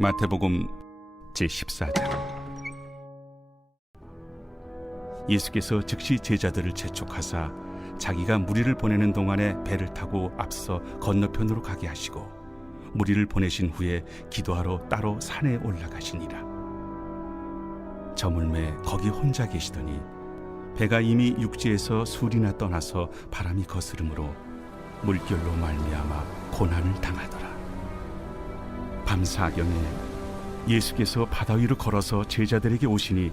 마태복음 제14장. 예수께서 즉시 제자들을 재촉하사 자기가 무리를 보내는 동안에 배를 타고 앞서 건너편으로 가게 하시고 무리를 보내신 후에 기도하러 따로 산에 올라가시니라. 저물매 거기 혼자 계시더니 배가 이미 육지에서 술이나 떠나서 바람이 거스름으로 물결로 말미암아 고난을 당하더라. 밤사경에 예수께서 바다 위로 걸어서 제자들에게 오시니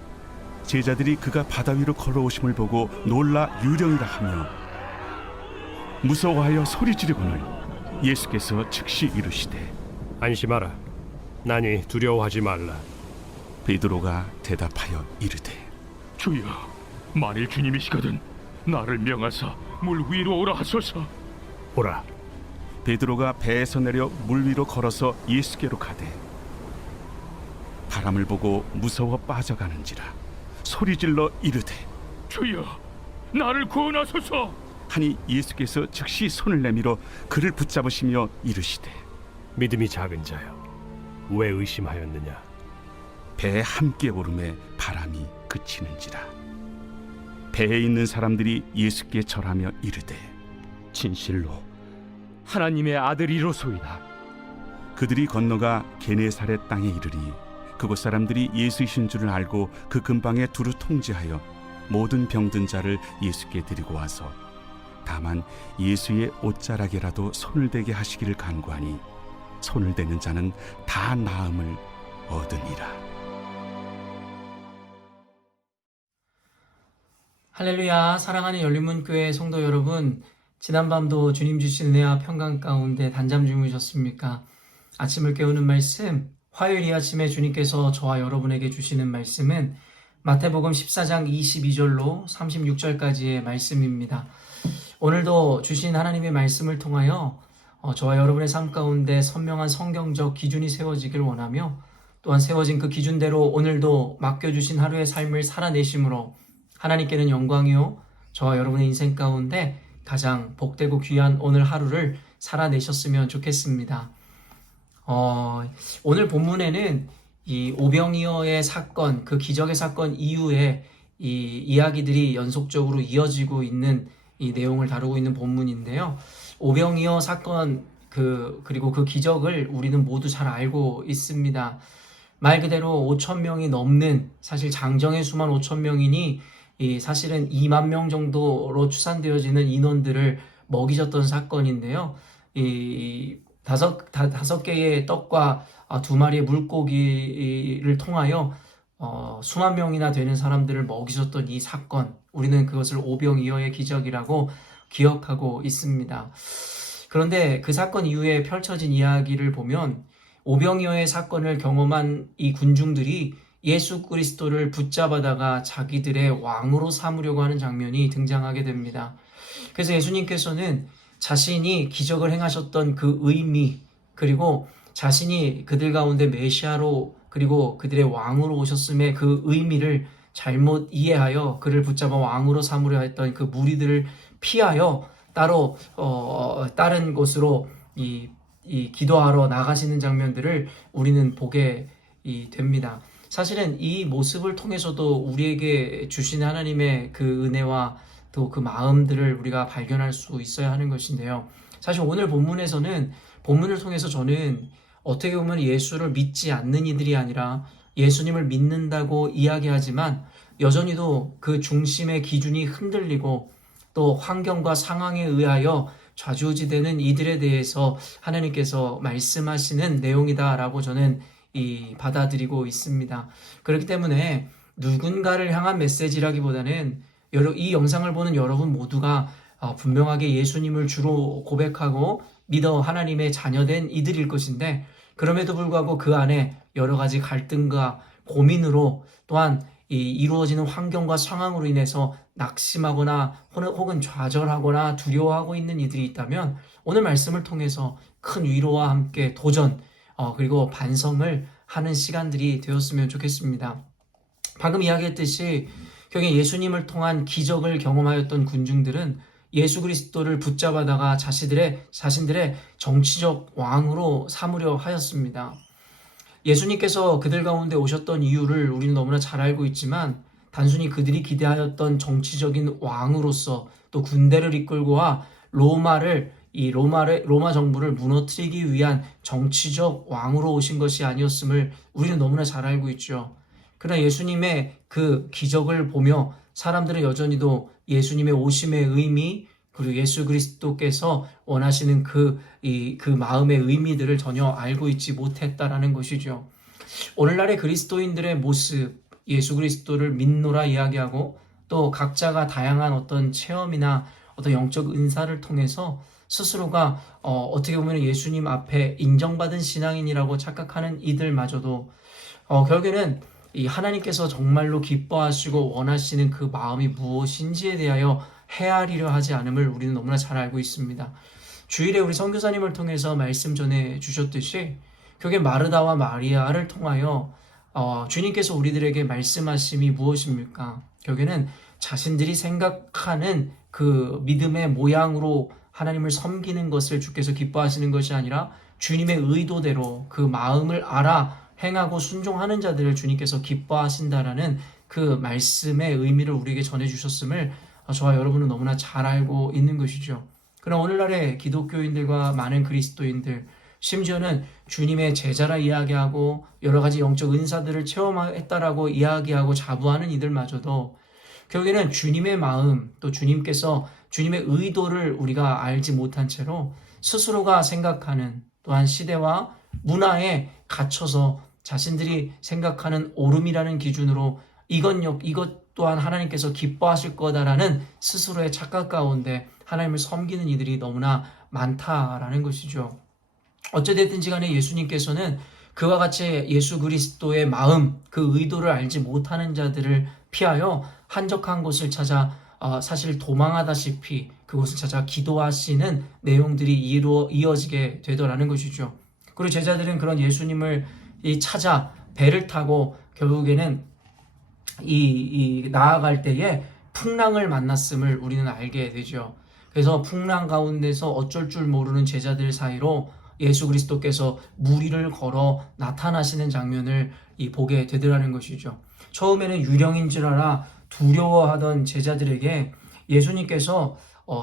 제자들이 그가 바다 위로 걸어오심을 보고 놀라 유령이라 하며 무서워하여 소리 지르거늘 예수께서 즉시 이르시되 안심하라. 나니 두려워하지 말라. 베드로가 대답하여 이르되 주여, 만일 주님이시거든 나를 명하사 물 위로 오라 하소서. 보라, 베드로가 배에서 내려 물 위로 걸어서 예수께로 가되 바람을 보고 무서워 빠져가는지라 소리질러 이르되 주여, 나를 구원하소서. 하니 예수께서 즉시 손을 내밀어 그를 붙잡으시며 이르시되 믿음이 작은 자여, 왜 의심하였느냐? 배에 함께 오름에 바람이 그치는지라. 배에 있는 사람들이 예수께 절하며 이르되 진실로 하나님의 아들이로소이다. 그들이 건너가 게네사렛 땅에 이르니 그곳 사람들이 예수이신 줄을 알고 그 근방에 두루 통제하여 모든 병든 자를 예수께 드리고 와서 다만 예수의 옷자락에라도 손을 대게 하시기를 간구하니 손을 대는 자는 다 나음을 얻으니라. 할렐루야. 사랑하는 열린문교회 성도 여러분, 지난밤도 주님 주신 은혜와 평강 가운데 단잠 주무셨습니까? 아침을 깨우는 말씀, 화요일 이 아침에 주님께서 저와 여러분에게 주시는 말씀은 마태복음 14장 22절로 36절까지의 말씀입니다. 오늘도 주신 하나님의 말씀을 통하여 저와 여러분의 삶 가운데 선명한 성경적 기준이 세워지길 원하며 또한 세워진 그 기준대로 오늘도 맡겨주신 하루의 삶을 살아내심으로 하나님께는 영광이요 저와 여러분의 인생 가운데 가장 복되고 귀한 오늘 하루를 살아내셨으면 좋겠습니다. 오늘 본문에는 이 오병이어의 사건, 그 기적의 사건 이후에 이 이야기들이 연속적으로 이어지고 있는 이 내용을 다루고 있는 본문인데요. 오병이어 사건 그리고 그 기적을 우리는 모두 잘 알고 있습니다. 말 그대로 5천 명이 넘는, 사실 장정의 수만 5천 명이니 사실은 2만 명 정도로 추산되어지는 인원들을 먹이셨던 사건인데요. 다섯 개의 떡과 2마리의 물고기를 통하여 수만 명이나 되는 사람들을 먹이셨던 이 사건, 우리는 그것을 오병이어의 기적이라고 기억하고 있습니다. 그런데 그 사건 이후에 펼쳐진 이야기를 보면 오병이어의 사건을 경험한 이 군중들이 예수 그리스도를 붙잡아다가 자기들의 왕으로 삼으려고 하는 장면이 등장하게 됩니다. 그래서 예수님께서는 자신이 기적을 행하셨던 그 의미, 그리고 자신이 그들 가운데 메시아로 그리고 그들의 왕으로 오셨음의 그 의미를 잘못 이해하여 그를 붙잡아 왕으로 삼으려 했던 그 무리들을 피하여 따로 다른 곳으로 이 기도하러 나가시는 장면들을 우리는 보게 됩니다. 사실은 이 모습을 통해서도 우리에게 주신 하나님의 그 은혜와 또 그 마음들을 우리가 발견할 수 있어야 하는 것인데요. 사실 오늘 본문에서는 본문을 통해서 저는 어떻게 보면 예수를 믿지 않는 이들이 아니라 예수님을 믿는다고 이야기하지만 여전히도 그 중심의 기준이 흔들리고 또 환경과 상황에 의하여 좌지우지되는 이들에 대해서 하나님께서 말씀하시는 내용이다라고 저는 받아들이고 있습니다. 그렇기 때문에 누군가를 향한 메시지라기보다는 이 영상을 보는 여러분 모두가 분명하게 예수님을 주로 고백하고 믿어 하나님의 자녀된 이들일 것인데, 그럼에도 불구하고 그 안에 여러 가지 갈등과 고민으로 또한 이루어지는 환경과 상황으로 인해서 낙심하거나 혹은 좌절하거나 두려워하고 있는 이들이 있다면 오늘 말씀을 통해서 큰 위로와 함께 도전 그리고 반성을 하는 시간들이 되었으면 좋겠습니다. 방금 이야기했듯이 결국 예수님을 통한 기적을 경험하였던 군중들은 예수 그리스도를 붙잡아다가 자신들의 정치적 왕으로 삼으려 하였습니다. 예수님께서 그들 가운데 오셨던 이유를 우리는 너무나 잘 알고 있지만 단순히 그들이 기대하였던 정치적인 왕으로서 또 군대를 이끌고 와 로마 정부를 무너뜨리기 위한 정치적 왕으로 오신 것이 아니었음을 우리는 너무나 잘 알고 있죠. 그러나 예수님의 그 기적을 보며 사람들은 여전히도 예수님의 오심의 의미, 그리고 예수 그리스도께서 원하시는 그 마음의 의미들을 전혀 알고 있지 못했다라는 것이죠. 오늘날의 그리스도인들의 모습, 예수 그리스도를 믿노라 이야기하고 또 각자가 다양한 어떤 체험이나 어떤 영적 은사를 통해서 스스로가 어떻게 보면 예수님 앞에 인정받은 신앙인이라고 착각하는 이들마저도 결국에는 이 하나님께서 정말로 기뻐하시고 원하시는 그 마음이 무엇인지에 대하여 헤아리려 하지 않음을 우리는 너무나 잘 알고 있습니다. 주일에 우리 선교사님을 통해서 말씀 전해 주셨듯이 결국에 마르다와 마리아를 통하여 주님께서 우리들에게 말씀하심이 무엇입니까? 결국에는 자신들이 생각하는 그 믿음의 모양으로 하나님을 섬기는 것을 주께서 기뻐하시는 것이 아니라 주님의 의도대로 그 마음을 알아 행하고 순종하는 자들을 주님께서 기뻐하신다라는 그 말씀의 의미를 우리에게 전해주셨음을 저와 여러분은 너무나 잘 알고 있는 것이죠. 그러나 오늘날의 기독교인들과 많은 그리스도인들, 심지어는 주님의 제자라 이야기하고 여러 가지 영적 은사들을 체험했다라고 이야기하고 자부하는 이들마저도 결국에는 주님의 마음, 또 주님께서 주님의 의도를 우리가 알지 못한 채로 스스로가 생각하는 또한 시대와 문화에 갇혀서 자신들이 생각하는 옳음이라는 기준으로 이것 또한 하나님께서 기뻐하실 거다라는 스스로의 착각 가운데 하나님을 섬기는 이들이 너무나 많다라는 것이죠. 어찌됐든지 간에 예수님께서는 그와 같이 예수 그리스도의 마음, 그 의도를 알지 못하는 자들을 피하여 한적한 곳을 찾아 사실 도망하다시피 그곳을 찾아 기도하시는 내용들이 이어지게 되더라는 것이죠. 그리고 제자들은 그런 예수님을 찾아 배를 타고 결국에는 나아갈 때에 풍랑을 만났음을 우리는 알게 되죠. 그래서 풍랑 가운데서 어쩔 줄 모르는 제자들 사이로 예수 그리스도께서 물 위를 걸어 나타나시는 장면을 보게 되더라는 것이죠. 처음에는 유령인 줄 알아 두려워하던 제자들에게 예수님께서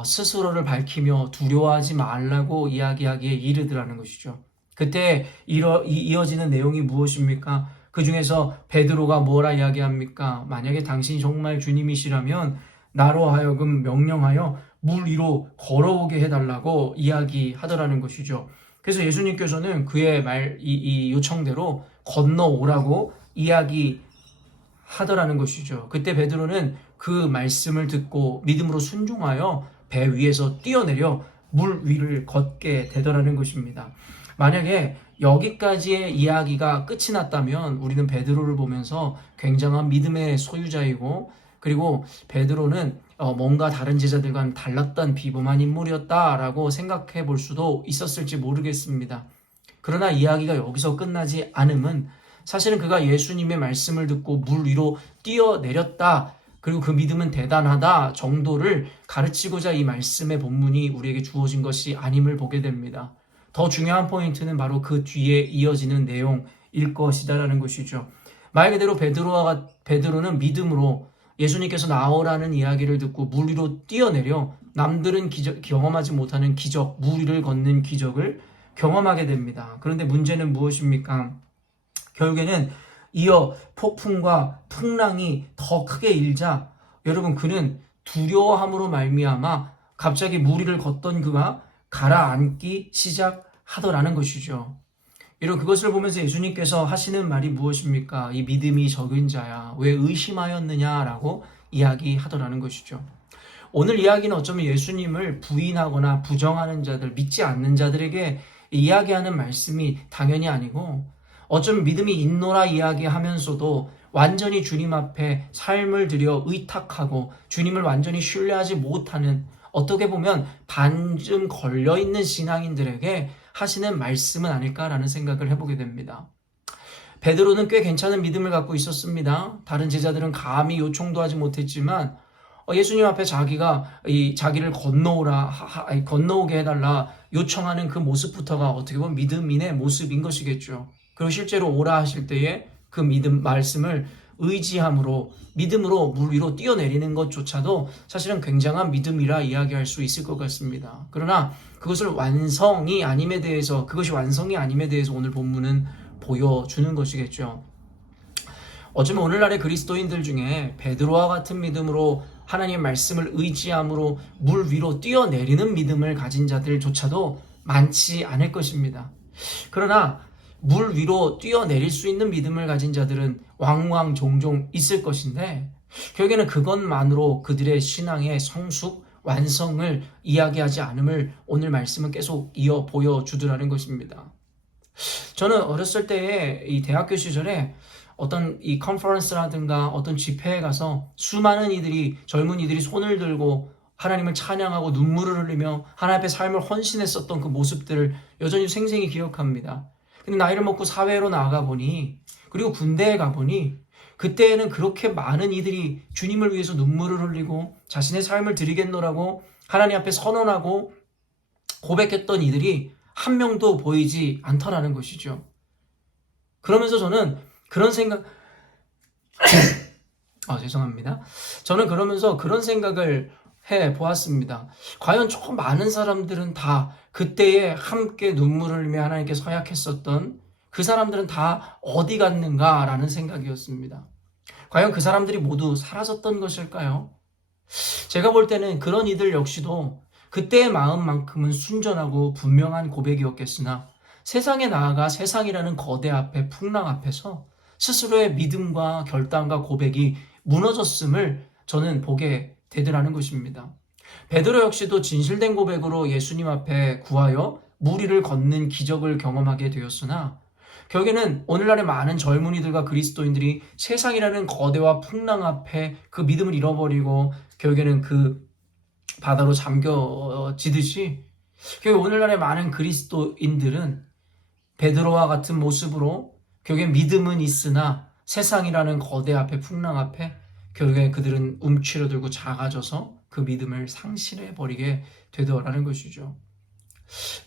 스스로를 밝히며 두려워하지 말라고 이야기하기에 이르더라는 것이죠. 그때 이어지는 내용이 무엇입니까? 그 중에서 베드로가 뭐라 이야기합니까? 만약에 당신이 정말 주님이시라면 나로 하여금 명령하여 물 위로 걸어오게 해달라고 이야기하더라는 것이죠. 그래서 예수님께서는 그의 이 요청대로 건너오라고 이야기하더라는 것이죠. 그때 베드로는 그 말씀을 듣고 믿음으로 순종하여 배 위에서 뛰어내려 물 위를 걷게 되더라는 것입니다. 만약에 여기까지의 이야기가 끝이 났다면 우리는 베드로를 보면서 굉장한 믿음의 소유자이고 그리고 베드로는 뭔가 다른 제자들과는 달랐던 비범한 인물이었다라고 생각해 볼 수도 있었을지 모르겠습니다. 그러나 이야기가 여기서 끝나지 않음은 사실은 그가 예수님의 말씀을 듣고 물 위로 뛰어내렸다. 그리고 그 믿음은 대단하다 정도를 가르치고자 이 말씀의 본문이 우리에게 주어진 것이 아님을 보게 됩니다. 더 중요한 포인트는 바로 그 뒤에 이어지는 내용일 것이다라는 것이죠. 말 그대로 베드로는 믿음으로 예수님께서 나오라는 이야기를 듣고 물 위로 뛰어내려 남들은 경험하지 못하는 기적, 물 위를 걷는 기적을 경험하게 됩니다. 그런데 문제는 무엇입니까? 결국에는 이어 폭풍과 풍랑이 더 크게 일자 여러분 그는 두려워함으로 말미암아 갑자기 물 위를 걷던 그가 가라앉기 시작하더라는 것이죠. 이런 그것을 보면서 예수님께서 하시는 말이 무엇입니까? 이 믿음이 적은 자야 왜 의심하였느냐라고 이야기하더라는 것이죠. 오늘 이야기는 어쩌면 예수님을 부인하거나 부정하는 자들, 믿지 않는 자들에게 이야기하는 말씀이 당연히 아니고 어쩌면 믿음이 있노라 이야기하면서도 완전히 주님 앞에 삶을 들여 의탁하고 주님을 완전히 신뢰하지 못하는 어떻게 보면 반쯤 걸려있는 신앙인들에게 하시는 말씀은 아닐까라는 생각을 해보게 됩니다. 베드로는 꽤 괜찮은 믿음을 갖고 있었습니다. 다른 제자들은 감히 요청도 하지 못했지만 예수님 앞에 자기를 건너오게 해달라 요청하는 그 모습부터가 어떻게 보면 믿음인의 모습인 것이겠죠. 그리고 실제로 오라 하실 때에 그 믿음 말씀을 의지함으로 믿음으로 물 위로 뛰어내리는 것조차도 사실은 굉장한 믿음이라 이야기할 수 있을 것 같습니다. 그러나 그것이 완성이 아님에 대해서 오늘 본문은 보여주는 것이겠죠. 어쩌면 오늘날의 그리스도인들 중에 베드로와 같은 믿음으로 하나님의 말씀을 의지함으로 물 위로 뛰어내리는 믿음을 가진 자들조차도 많지 않을 것입니다. 그러나 물 위로 뛰어내릴 수 있는 믿음을 가진 자들은 왕왕 종종 있을 것인데 결국에는 그것만으로 그들의 신앙의 성숙, 완성을 이야기하지 않음을 오늘 말씀은 계속 이어 보여주더라는 것입니다. 저는 어렸을 때에 이 대학교 시절에 어떤 이 컨퍼런스라든가 어떤 집회에 가서 수많은 젊은이들이 손을 들고 하나님을 찬양하고 눈물을 흘리며 하나님 앞에 삶을 헌신했었던 그 모습들을 여전히 생생히 기억합니다. 근데 나이를 먹고 사회로 나아가 보니 그리고 군대에 가보니 그때에는 그렇게 많은 이들이 주님을 위해서 눈물을 흘리고 자신의 삶을 드리겠노라고 하나님 앞에 선언하고 고백했던 이들이 한 명도 보이지 않더라는 것이죠. 그러면서 저는 그런 생각 죄송합니다. 저는 그러면서 그런 생각을 해 보았습니다. 과연 저 많은 사람들은 다 그때에 함께 눈물을 흘리며 하나님께 서약했었던 그 사람들은 다 어디 갔는가라는 생각이었습니다. 과연 그 사람들이 모두 사라졌던 것일까요? 제가 볼 때는 그런 이들 역시도 그때의 마음만큼은 순전하고 분명한 고백이었겠으나 세상에 나아가 세상이라는 거대 앞에 풍랑 앞에서 스스로의 믿음과 결단과 고백이 무너졌음을 저는 보게 되더라는 것입니다. 베드로 역시도 진실된 고백으로 예수님 앞에 구하여 물 위를 걷는 기적을 경험하게 되었으나 결국에는 오늘날의 많은 젊은이들과 그리스도인들이 세상이라는 거대와 풍랑 앞에 그 믿음을 잃어버리고 결국에는 그 바다로 잠겨지듯이 결국 오늘날의 많은 그리스도인들은 베드로와 같은 모습으로 결국에 믿음은 있으나 세상이라는 거대 앞에 풍랑 앞에 결국에 그들은 움츠러들고 작아져서 그 믿음을 상실해버리게 되더라는 것이죠.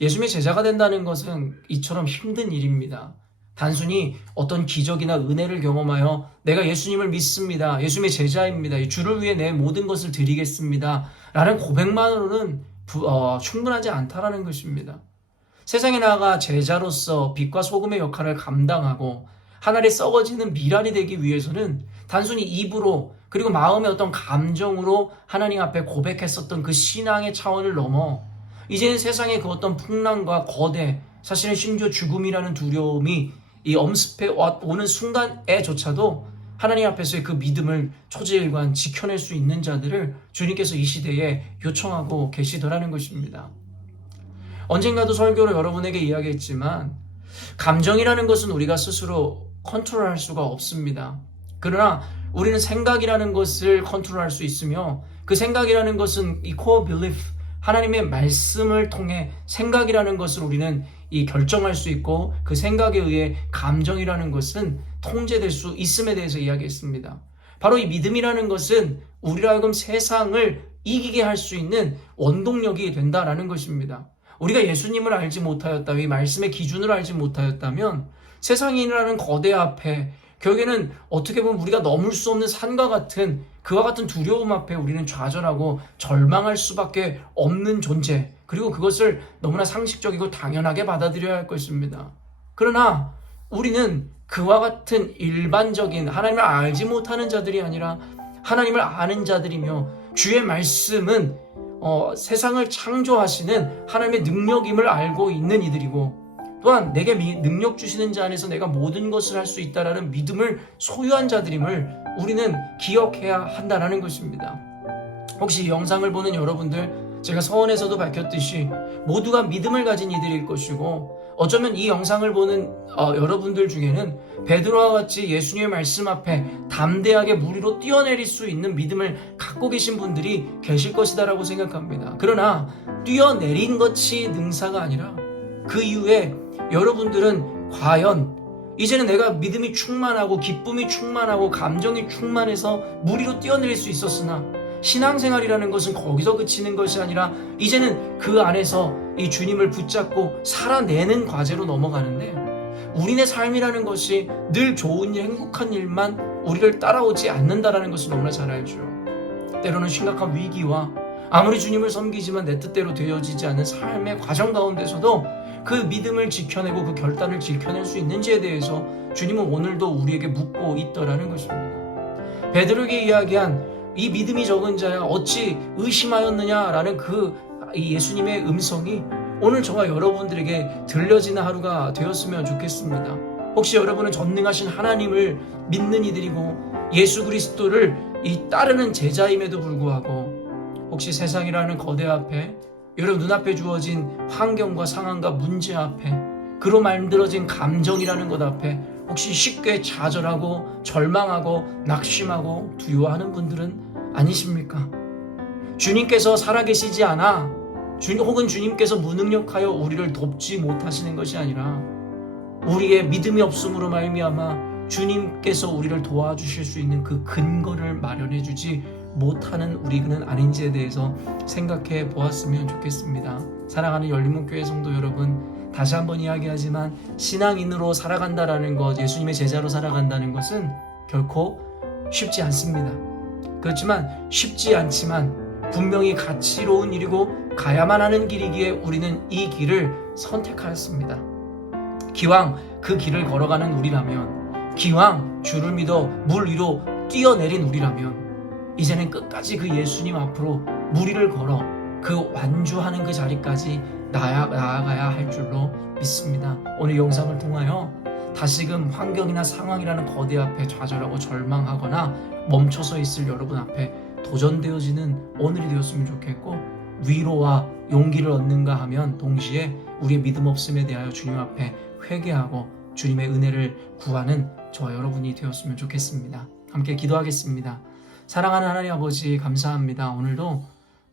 예수님의 제자가 된다는 것은 이처럼 힘든 일입니다. 단순히 어떤 기적이나 은혜를 경험하여 내가 예수님을 믿습니다. 예수님의 제자입니다. 주를 위해 내 모든 것을 드리겠습니다. 라는 고백만으로는 충분하지 않다라는 것입니다. 세상에 나아가 제자로서 빛과 소금의 역할을 감당하고 하늘에 썩어지는 미랄이 되기 위해서는 단순히 입으로 그리고 마음의 어떤 감정으로 하나님 앞에 고백했었던 그 신앙의 차원을 넘어 이제는 세상의 그 어떤 풍랑과 거대 사실은 심지어 죽음이라는 두려움이 이 엄습해 오는 순간에조차도 하나님 앞에서의 그 믿음을 초지일관 지켜낼 수 있는 자들을 주님께서 이 시대에 요청하고 계시더라는 것입니다. 언젠가도 설교로 여러분에게 이야기했지만 감정이라는 것은 우리가 스스로 컨트롤할 수가 없습니다. 그러나 우리는 생각이라는 것을 컨트롤할 수 있으며 그 생각이라는 것은 이 core belief 하나님의 말씀을 통해 생각이라는 것을 우리는 결정할 수 있고 그 생각에 의해 감정이라는 것은 통제될 수 있음에 대해서 이야기했습니다. 바로 이 믿음이라는 것은 우리로 하여금 세상을 이기게 할 수 있는 원동력이 된다라는 것입니다. 우리가 예수님을 알지 못하였다면 이 말씀의 기준을 알지 못하였다면 세상이라는 거대 앞에 결국에는 어떻게 보면 우리가 넘을 수 없는 산과 같은 그와 같은 두려움 앞에 우리는 좌절하고 절망할 수밖에 없는 존재 그리고 그것을 너무나 상식적이고 당연하게 받아들여야 할 것입니다. 그러나 우리는 그와 같은 일반적인 하나님을 알지 못하는 자들이 아니라 하나님을 아는 자들이며 주의 말씀은 세상을 창조하시는 하나님의 능력임을 알고 있는 이들이고 또한 내게 능력 주시는 자 안에서 내가 모든 것을 할 수 있다라는 믿음을 소유한 자들임을 우리는 기억해야 한다는 것입니다. 혹시 이 영상을 보는 여러분들 제가 서원에서도 밝혔듯이 모두가 믿음을 가진 이들일 것이고 어쩌면 이 영상을 보는 여러분들 중에는 베드로와 같이 예수님의 말씀 앞에 담대하게 물 위로 뛰어내릴 수 있는 믿음을 갖고 계신 분들이 계실 것이다라고 생각합니다. 그러나 뛰어내린 것이 능사가 아니라 그 이후에 여러분들은 과연 이제는 내가 믿음이 충만하고 기쁨이 충만하고 감정이 충만해서 물 위로 뛰어내릴 수 있었으나 신앙생활이라는 것은 거기서 그치는 것이 아니라 이제는 그 안에서 이 주님을 붙잡고 살아내는 과제로 넘어가는데 우리네 삶이라는 것이 늘 좋은 일, 행복한 일만 우리를 따라오지 않는다라는 것을 너무나 잘 알죠. 때로는 심각한 위기와 아무리 주님을 섬기지만 내 뜻대로 되어지지 않는 삶의 과정 가운데서도 그 믿음을 지켜내고 그 결단을 지켜낼 수 있는지에 대해서 주님은 오늘도 우리에게 묻고 있더라는 것입니다. 베드로에게 이야기한 이 믿음이 적은 자야 어찌 의심하였느냐라는 그 예수님의 음성이 오늘 저와 여러분들에게 들려지는 하루가 되었으면 좋겠습니다. 혹시 여러분은 전능하신 하나님을 믿는 이들이고 예수 그리스도를 따르는 제자임에도 불구하고 혹시 세상이라는 거대 앞에 여러분 눈앞에 주어진 환경과 상황과 문제 앞에 그로 만들어진 감정이라는 것 앞에 혹시 쉽게 좌절하고 절망하고 낙심하고 두려워하는 분들은 아니십니까? 주님께서 살아계시지 않아 혹은 주님께서 무능력하여 우리를 돕지 못하시는 것이 아니라 우리의 믿음이 없음으로 말미암아 주님께서 우리를 도와주실 수 있는 그 근거를 마련해 주지 못하는 우리는 아닌지에 대해서 생각해 보았으면 좋겠습니다. 사랑하는 열린문교회 성도 여러분, 다시 한번 이야기하지만 신앙인으로 살아간다라는 것, 예수님의 제자로 살아간다는 것은 결코 쉽지 않습니다. 그렇지만 쉽지 않지만 분명히 가치로운 일이고 가야만 하는 길이기에 우리는 이 길을 선택하였습니다. 기왕 그 길을 걸어가는 우리라면, 기왕 주를 믿어 물 위로 뛰어내린 우리라면 이제는 끝까지 그 예수님 앞으로 무리를 걸어 그 완주하는 그 자리까지 나아가야 할 줄로 믿습니다. 오늘 영상을 통하여 다시금 환경이나 상황이라는 거대 앞에 좌절하고 절망하거나 멈춰서 있을 여러분 앞에 도전되어지는 오늘이 되었으면 좋겠고, 위로와 용기를 얻는가 하면 동시에 우리의 믿음 없음에 대하여 주님 앞에 회개하고 주님의 은혜를 구하는 저와 여러분이 되었으면 좋겠습니다. 함께 기도하겠습니다. 사랑하는 하나님 아버지, 감사합니다. 오늘도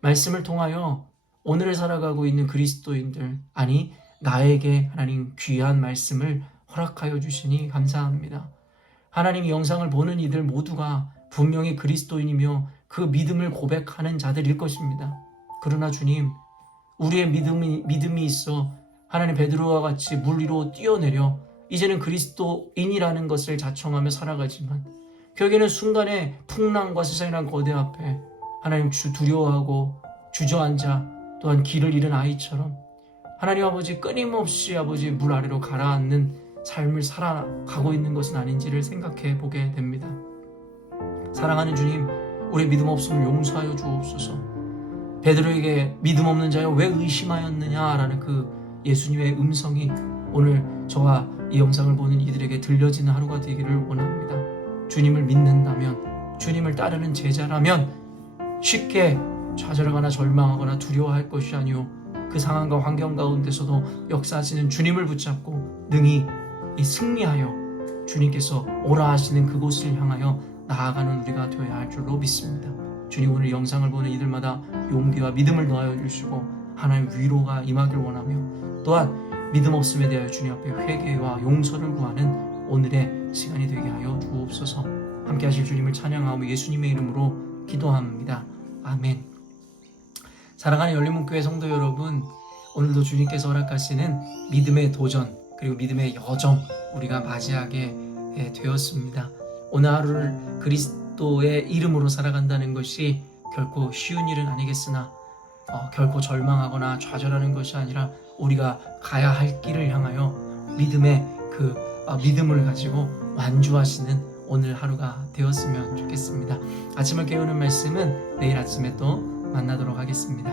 말씀을 통하여 오늘을 살아가고 있는 그리스도인들, 아니 나에게 하나님 귀한 말씀을 허락하여 주시니 감사합니다. 하나님, 영상을 보는 이들 모두가 분명히 그리스도인이며 그 믿음을 고백하는 자들일 것입니다. 그러나 주님, 우리의 믿음이 있어 하나님 베드로와 같이 물 위로 뛰어내려 이제는 그리스도인이라는 것을 자청하며 살아가지만 결국에는 순간에 풍랑과 세상이란 거대 앞에 하나님 두려워하고 주저앉아 또한 길을 잃은 아이처럼 하나님 아버지 끊임없이 아버지 물 아래로 가라앉는 삶을 살아가고 있는 것은 아닌지를 생각해 보게 됩니다. 사랑하는 주님, 우리의 믿음 없음을 용서하여 주옵소서. 베드로에게 믿음 없는 자여 왜 의심하였느냐라는 그 예수님의 음성이 오늘 저와 이 영상을 보는 이들에게 들려지는 하루가 되기를 원합니다. 주님을 믿는다면, 주님을 따르는 제자라면 쉽게 좌절하거나 절망하거나 두려워할 것이 아니오 그 상황과 환경 가운데서도 역사하시는 주님을 붙잡고 능히 승리하여 주님께서 오라 하시는 그곳을 향하여 나아가는 우리가 되어야 할 줄로 믿습니다. 주님, 오늘 영상을 보는 이들마다 용기와 믿음을 더하여 주시고 하나님 위로가 임하길 원하며 또한 믿음 없음에 대하여 주님 앞에 회개와 용서를 구하는 오늘의 시간이 되게 하여 주옵소서. 함께 하실 주님을 찬양하며 예수님의 이름으로 기도합니다. 아멘. 사랑하는 열린문교회 성도 여러분, 오늘도 주님께서 허락하시는 믿음의 도전 그리고 믿음의 여정 우리가 맞이하게 되었습니다. 오늘 하루를 그리스도의 이름으로 살아간다는 것이 결코 쉬운 일은 아니겠으나 결코 절망하거나 좌절하는 것이 아니라 우리가 가야 할 길을 향하여 믿음의 믿음을 가지고 완주하시는 오늘 하루가 되었으면 좋겠습니다. 아침을 깨우는 말씀은 내일 아침에 또 만나도록 하겠습니다.